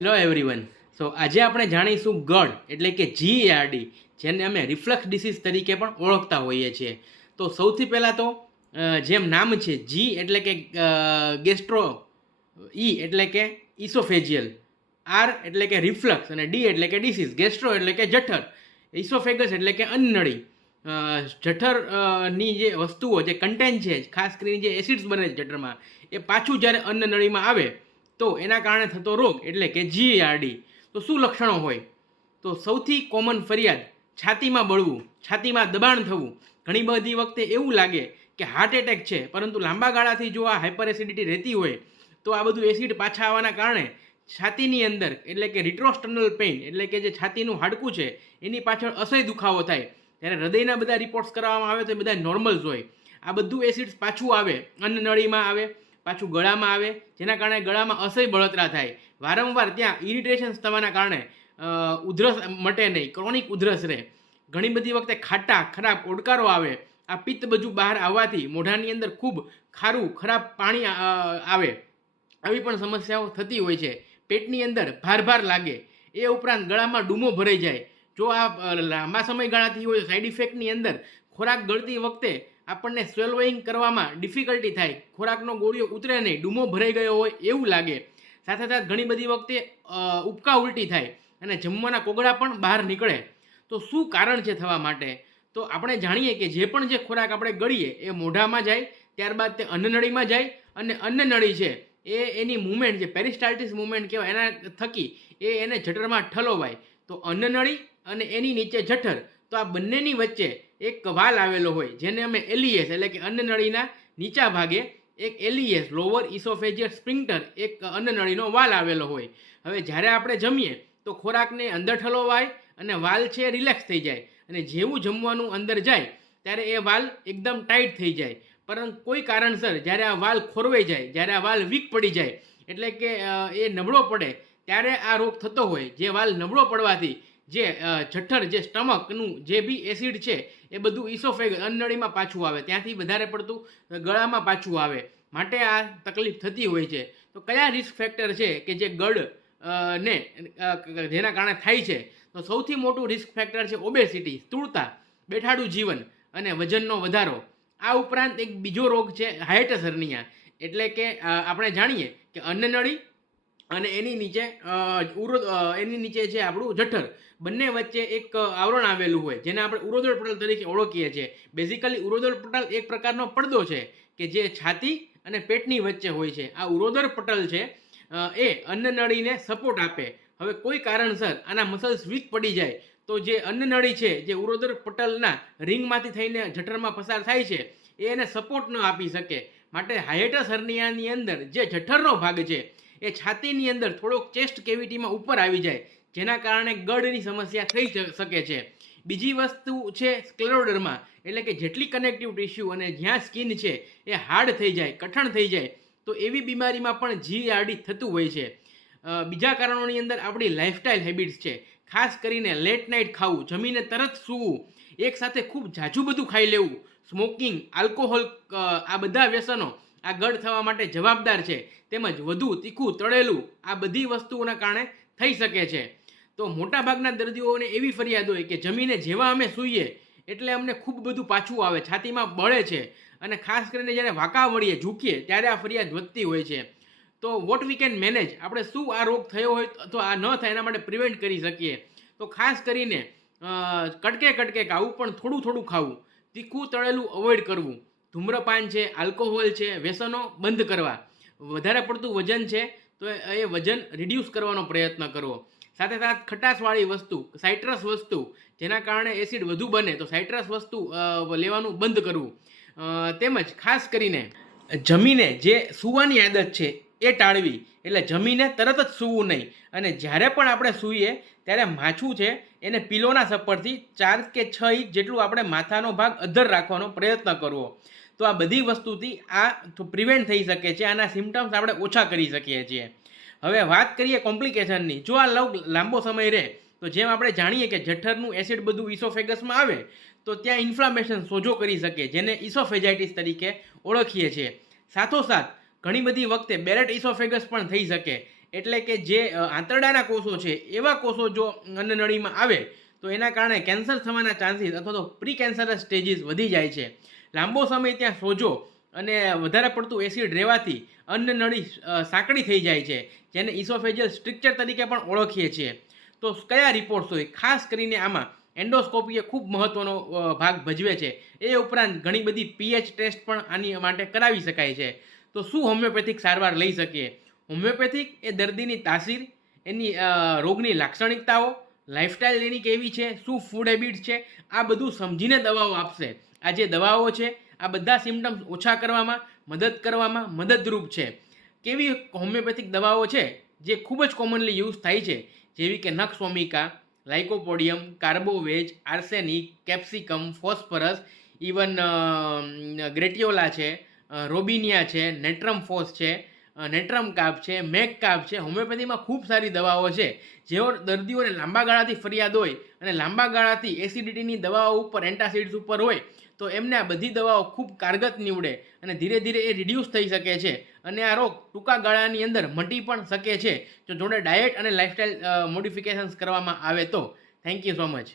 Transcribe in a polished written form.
Hello everyone. સો આજે આપણે જાણીશું ગળ એટલે કે GERD, જેને અમે રિફ્લક્સ ડિસીઝ તરીકે પણ ઓળખતા હોઈએ છીએ. તો સૌથી પહેલાં તો જેમ નામ છે, જી એટલે કે ગેસ્ટ્રો, ઈ એટલે કે ઇસોફેજિયલ, આર એટલે કે રિફ્લક્સ અને ડી એટલે કે ડિસીઝ. ગેસ્ટ્રો એટલે કે જઠર, ઇસોફેગસ એટલે કે અન્નનળી. જઠરની જે વસ્તુઓ જે કન્ટેન્ટ છે, ખાસ કરીને જે એસિડ્સ બને છે જઠરમાં, એ પાછું જ્યારે અન્નનળીમાં આવે તો એના કારણે થતો રોગ એટલે કે GERD. તો શું લક્ષણો હોય? તો સૌથી કોમન ફરિયાદ છાતીમાં બળવું, છાતીમાં દબાણ થવું. ઘણી બધી વખતે એવું લાગે કે હાર્ટ એટેક છે, પરંતુ લાંબા ગાળાથી જો આ હાઇપર એસિડિટી રહેતી હોય તો આ બધું એસિડ પાછા આવવાના કારણે છાતીની અંદર એટલે કે રિટ્રોસ્ટર્નલ પેઇન એટલે કે જે છાતીનું હાડકું છે એની પાછળ અસહ્ય દુખાવો થાય. ત્યારે હૃદયના બધા રિપોર્ટ્સ કરવામાં આવે તો એ બધા નોર્મલ્સ હોય. આ બધું એસિડ્સ પાછું આવે, અન્નનળીમાં આવે, પાછું ગળામાં આવે, જેના કારણે ગળામાં અસહ્ય બળતરા થાય. વારંવાર ત્યાં ઇરિટેશન્સ થવાના કારણે ઉધરસ મટે નહીં, ક્રોનિક ઉધરસ રહે. ઘણી બધી વખતે ખાટા ખરાબ ઓડકારો આવે. આ પિત્ત બધું બહાર આવવાથી મોઢાની અંદર ખૂબ ખારું ખરાબ પાણી આવે. આવી પણ સમસ્યાઓ થતી હોય છે. પેટની અંદર ભાર લાગે. એ ઉપરાંત ગળામાં ડૂમો ભરાઈ જાય. જો આ લાંબા સમયગાળાથી હોય, સાઈડ ઇફેક્ટની અંદર ખોરાક ગળતી વખતે આપણને સ્વેલોઈંગ કરવામાં ડિફિકલ્ટી થાય, ખોરાકનો ગોળીઓ ઉતરે નહીં, ડૂમો ભરાઈ ગયો હોય એવું લાગે. સાથે ઘણી બધી વખતે ઉપકા ઉલટી થાય અને જમવાના કોગળા પણ બહાર નીકળે. તો શું કારણ છે થવા માટે? તો આપણે જાણીએ કે જે પણ જે ખોરાક આપણે ગળીએ એ મોઢામાં જાય, ત્યારબાદ તે અન્નનળીમાં જાય અને અન્નનળી છે એ એની મૂવમેન્ટ જે પેરિસ્ટાલ્ટિસ મૂવમેન્ટ કહેવાય એના થકી એને જઠરમાં ઠલવાય. તો અન્નનળી અને એની નીચે જઠર, તો આ બંનેની વચ્ચે એક વાલ આવેલો હોય જેને અમે એલિયસ એટલે કે અન્નનળીના નીચા ભાગે એક એલિયસ લોઅર ઇસોફેજિયસ સ્ફિન્ક્ટર એક અન્નનળીનો વાલ આવેલો હોય. હવે જ્યારે આપણે જમીએ તો ખોરાકને અંદર ઠલવાય અને વાલ છે રિલેક્સ થઈ જાય, અને જેવું જમવાનું અંદર જાય ત્યારે એ વાલ એકદમ ટાઈટ થઈ જાય. પરંતુ કોઈ કારણસર જ્યારે આ વાલ ખોરવાઈ જાય, જ્યારે આ વાલ વીક પડી જાય એટલે કે એ નબળો પડે, ત્યારે આ રોગ થતો હોય. જે વાલ નબળો પડવાથી જે જઠર જે સ્ટમકનું જે બી એસિડ છે એ બધું ઇસોફેગસ અન્નળીમાં પાછું આવે, ત્યાંથી વધારે પડતું ગળામાં પાછું આવે. માટે આ તકલીફ થતી હોય છે. તો કયા રિસ્ક ફેક્ટર છે કે જે ગળ ને જેના કારણે થાય છે? તો સૌથી મોટું રિસ્ક ફેક્ટર છે ઓબેસિટી, સ્થૂળતા, બેઠાડું જીવન અને વજનનો વધારો. આ ઉપરાંત એક બીજો રોગ છે હાયટસ હર્નિયા, એટલે કે આપણે જાણીએ કે અન્નનળી અને એની નીચે એની નીચે છે આપણું જઠર, બંને વચ્ચે એક આવરણ આવેલું હોય જેને આપણે ઉરોદર પટલ તરીકે ઓળખીએ છીએ. બેઝિકલી ઉરોદર પટલ એક પ્રકારનો પડદો છે કે જે છાતી અને પેટની વચ્ચે હોય છે. આ ઉરોદર પટલ છે એ અન્નનળીને સપોર્ટ આપે. હવે કોઈ કારણસર આના મસલ્સ વીક પડી જાય તો જે અન્નનળી છે જે ઉરોદર પટલના રિંગમાંથી થઈને જઠરમાં પસાર થાય છે એ એને સપોર્ટ ન આપી શકે. માટે હાયટસ હર્નિયાની અંદર જે જઠરનો ભાગ છે એ છાતીની અંદર થોડોક ચેસ્ટ કેવિટીમાં ઉપર આવી જાય, જેના કારણે ગળની સમસ્યા થઈ શકે છે. બીજી વસ્તુ છે સ્ક્લેરોડર્મા, એટલે કે જેટલી કનેક્ટિવ ટિશ્યુ અને જ્યાં સ્કિન છે એ હાર્ડ થઈ જાય, કઠણ થઈ જાય, તો એવી બીમારીમાં પણ GERD થતું હોય છે. બીજા કારણોની અંદર આપણી લાઇફસ્ટાઇલ હેબિટ્સ છે. ખાસ કરીને લેટ નાઇટ ખાવું, જમીને તરત સૂવું, એકસાથે ખૂબ ઝાઝું બધું ખાઈ લેવું, સ્મોકિંગ, આલ્કોહોલ, આ બધા વ્યસનો આ ગળ થવા માટે જવાબદાર છે. તેમજ વધુ તીખું તળેલું આ બધી વસ્તુઓના કારણે થઈ શકે છે. તો મોટાભાગના દર્દીઓને એવી ફરિયાદ હોય કે જમીને જેવા અમે સૂઈએ એટલે અમને ખૂબ બધું પાછું આવે, છાતીમાં બળે છે, અને ખાસ કરીને જ્યારે વાંકા વળીએ, ઝૂકીએ ત્યારે આ ફરિયાદ વધતી હોય છે. તો વોટ વી કેન મેનેજ, આપણે શું આ રોગ થયો હોય અથવા આ ન થાય એના માટે પ્રિવેન્ટ કરી શકીએ? તો ખાસ કરીને કટકે ખાવું, પણ થોડું ખાવું, તીખું તળેલું અવોઇડ કરવું, ધૂમ્રપાન છે, આલ્કોહોલ છે, વ્યસનો બંધ કરવા. વધારે પડતું વજન છે તો એ વજન રિડ્યુસ કરવાનો પ્રયત્ન કરવો. સાથે ખટાશવાળી વસ્તુ, સાઇટ્રસ વસ્તુ, જેના કારણે એસિડ વધુ બને તો સાઇટ્રસ વસ્તુ લેવાનું બંધ કરવું. તેમજ ખાસ કરીને જમીને જે સૂવાની આદત છે એ ટાળવી, એટલે જમીને તરત જ સૂવું નહીં. અને જ્યારે પણ આપણે સૂઈએ ત્યારે માછું છે એને પિલોના સપોર્ટથી 4 કે 6 ઇંચ જેટલું આપણે માથાનો ભાગ અધ્ધર રાખવાનો પ્રયત્ન કરવો. તો આ બધી વસ્તુથી આ પ્રિવેન્ટ થઈ શકે છે. આના સિમ્ટમ્સ આપણે ઓછા કરી શકીએ છીએ. હવે વાત કરીએ કોમ્પ્લિકેશનની. જો આ લાંબો સમય રહે તો જેમ આપણે જાણીએ કે જઠરનું એસિડ બધું ઇસોફેગસમાં આવે તો ત્યાં ઇન્ફ્લામેશન સોજો કરી શકે, જેને ઇસોફેજાઇટિસ તરીકે ઓળખીએ છીએ. સાથોસાથ ઘણી બધી વખતે બેરેટ ઇસોફેગસ પણ થઈ શકે. એટલે કે જે આંતરડાના કોષો છે એવા કોષો જો અન્નનળીમાં આવે તો એના કારણે કેન્સર થવાના ચાન્સીસ અથવા તો પ્રી કેન્સરસ સ્ટેજીસ વધી જાય છે. લાંબો સમય ત્યાં સોજો અને વધારે પડતું એસિડ રહેવાથી અન્નનળી સાંકડી થઈ જાય છે, જેને ઇસોફેજિયલ સ્ટ્રક્ચર તરીકે પણ ઓળખીએ છીએ. તો કયા રિપોર્ટ્સ હોય? ખાસ કરીને આમાં એન્ડોસ્કોપી એ ખૂબ મહત્વનો ભાગ ભજવે છે. એ ઉપરાંત ઘણી બધી પીએચ ટેસ્ટ પણ આની માટે કરાવી શકાય છે. તો શું હોમિયોપેથિક સારવાર લઈ શકીએ? હોમિયોપેથિક એ દર્દીની તાસીર, એની રોગની લાક્ષણિકતાઓ, લાઇફસ્ટાઇલ એની કેવી છે, શું ફૂડ હેબિટ્સ છે, આ બધું સમજીને દવાઓ આપશે. આ જે દવાઓ છે આ બધા સિમ્ટમ્સ ઓછા કરવામાં મદદરૂપ છે. કેવી હોમિયોપેથિક દવાઓ છે જે ખૂબ જ કોમનલી યુઝ થાય છે, જેવી કે નક્સઓમિકા, લાઇકોપોડિયમ, કાર્બોવેજ, આર્સેનિક, કેપ્સિકમ, ફોસ્ફરસ, ઇવન ગ્રેટિયોલા છે, રોબિનિયા છે, નેટ્રમ ફોસ છે, નેટ્રમ કાર્બ છે, મેક કાર્બ છે. હોમિયોપેથીમાં ખૂબ સારી દવાઓ છે. જેઓ દર્દીઓને લાંબા ગાળાથી ફરિયાદ હોય અને લાંબા ગાળાથી એસિડિટીની દવાઓ ઉપર, એન્ટાસિડ્સ ઉપર હોય તો એમને આ બધી દવાઓ ખૂબ કારગત નીવડે અને ધીરે ધીરે એ રિડ્યુસ થઈ શકે છે અને આ રોગ ટૂંકા ગાળાની અંદર મટી પણ શકે છે જો જોડે ડાયટ અને લાઇફસ્ટાઇલ મોડિફિકેશન્સ કરવામાં આવે તો. Thank you so much.